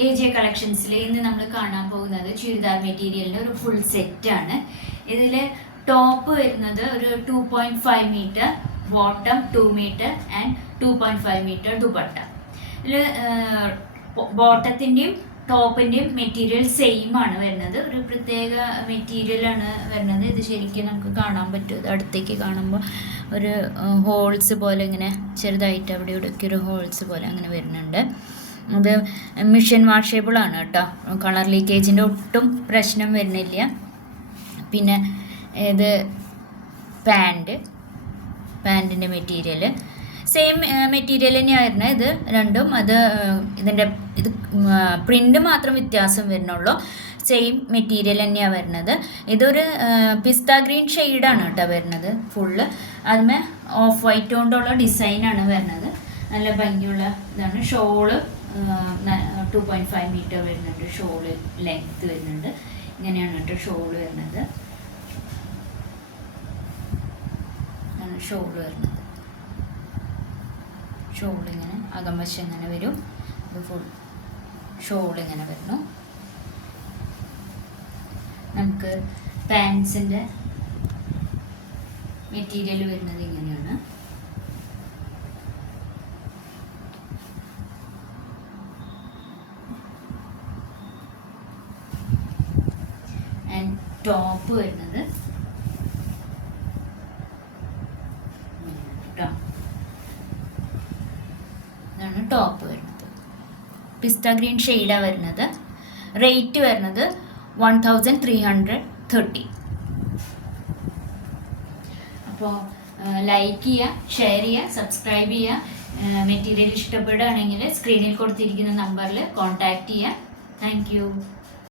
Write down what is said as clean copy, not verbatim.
AJ കളക്ഷൻസിൽ ഇന്ന് നമ്മൾ കാണാൻ പോകുന്നത് ചുരിദാർ മെറ്റീരിയലിൻ്റെ ഒരു ഫുൾ സെറ്റാണ്. ഇതിൽ ടോപ്പ് വരുന്നത് ഒരു 2.5 metre, bottom 2 metre and 2.5 metre dupatta. ഇതിൽ ബോട്ടത്തിൻ്റെയും ടോപ്പിൻ്റെയും മെറ്റീരിയൽ സെയിം ആണ് വരുന്നത്. ഒരു പ്രത്യേക മെറ്റീരിയലാണ് വരുന്നത്. ഇത് ശരിക്കും നമുക്ക് കാണാൻ പറ്റും. ഇത് അടുത്തേക്ക് കാണുമ്പോൾ ഒരു ഹോൾസ് പോലെ ഇങ്ങനെ ചെറുതായിട്ട് അവിടെ ഇവിടെയൊക്കെ ഒരു ഹോൾസ് പോലെ അങ്ങനെ വരുന്നുണ്ട്. അത് മിഷൻ വാഷബിൾ ആണ് കേട്ടോ. കളർ ലീക്കേജിൻ്റെ ഒട്ടും പ്രശ്നം വരുന്നില്ല. പിന്നെ ഇത് പാൻറ്റിൻ്റെ മെറ്റീരിയൽ സെയിം മെറ്റീരിയൽ തന്നെയാണ് വരുന്നത്. ഇത് രണ്ടും ഇത് പ്രിൻ്റ് മാത്രം വ്യത്യാസം വരുന്നുള്ളൂ. സെയിം മെറ്റീരിയൽ തന്നെയാണ് വരുന്നത്. ഇതൊരു പിസ്ത ഗ്രീൻ ഷെയ്ഡാണ് കേട്ടോ വരുന്നത് ഫുള്ള്. അതുമേ ഓഫ് വൈറ്റ് കൊണ്ടുള്ള ഡിസൈനാണ് വരുന്നത്. നല്ല ഭംഗിയുള്ള ഇതാണ്. ഷോള് 2.5 മീറ്റർ വരുന്നുണ്ട്. ഷോള് ലെങ്ത്ത് വരുന്നുണ്ട്. ഇങ്ങനെയാണ് കേട്ടോ ഷോള് വരുന്നത്. ഷോള് വരുന്നത് ഷോളിങ്ങനെ അകംവശം ഇങ്ങനെ വരും. ഇത് ഫുൾ ഷോളിങ്ങനെ വരുന്നു. നമുക്ക് പാൻസിൻ്റെ മെറ്റീരിയൽ വരുന്നത് ഇങ്ങനെയാണ്. ആൻഡ് ടോപ്പ് വരുന്നത് ഇതാണ് ടോപ്പ് വരുന്നത്. പിസ്ത ഗ്രീൻ ഷെയ്ഡാണ് വരുന്നത്. റേറ്റ് വരുന്നത് 1330. അപ്പോൾ ലൈക്ക് ചെയ്യുക, ഷെയർ ചെയ്യുക, സബ്സ്ക്രൈബ് ചെയ്യുക. മെറ്റീരിയൽ ഇഷ്ടപ്പെടുകയാണെങ്കിൽ സ്ക്രീനിൽ കൊടുത്തിരിക്കുന്ന നമ്പറിൽ കോൺടാക്റ്റ് ചെയ്യുക. Thank you.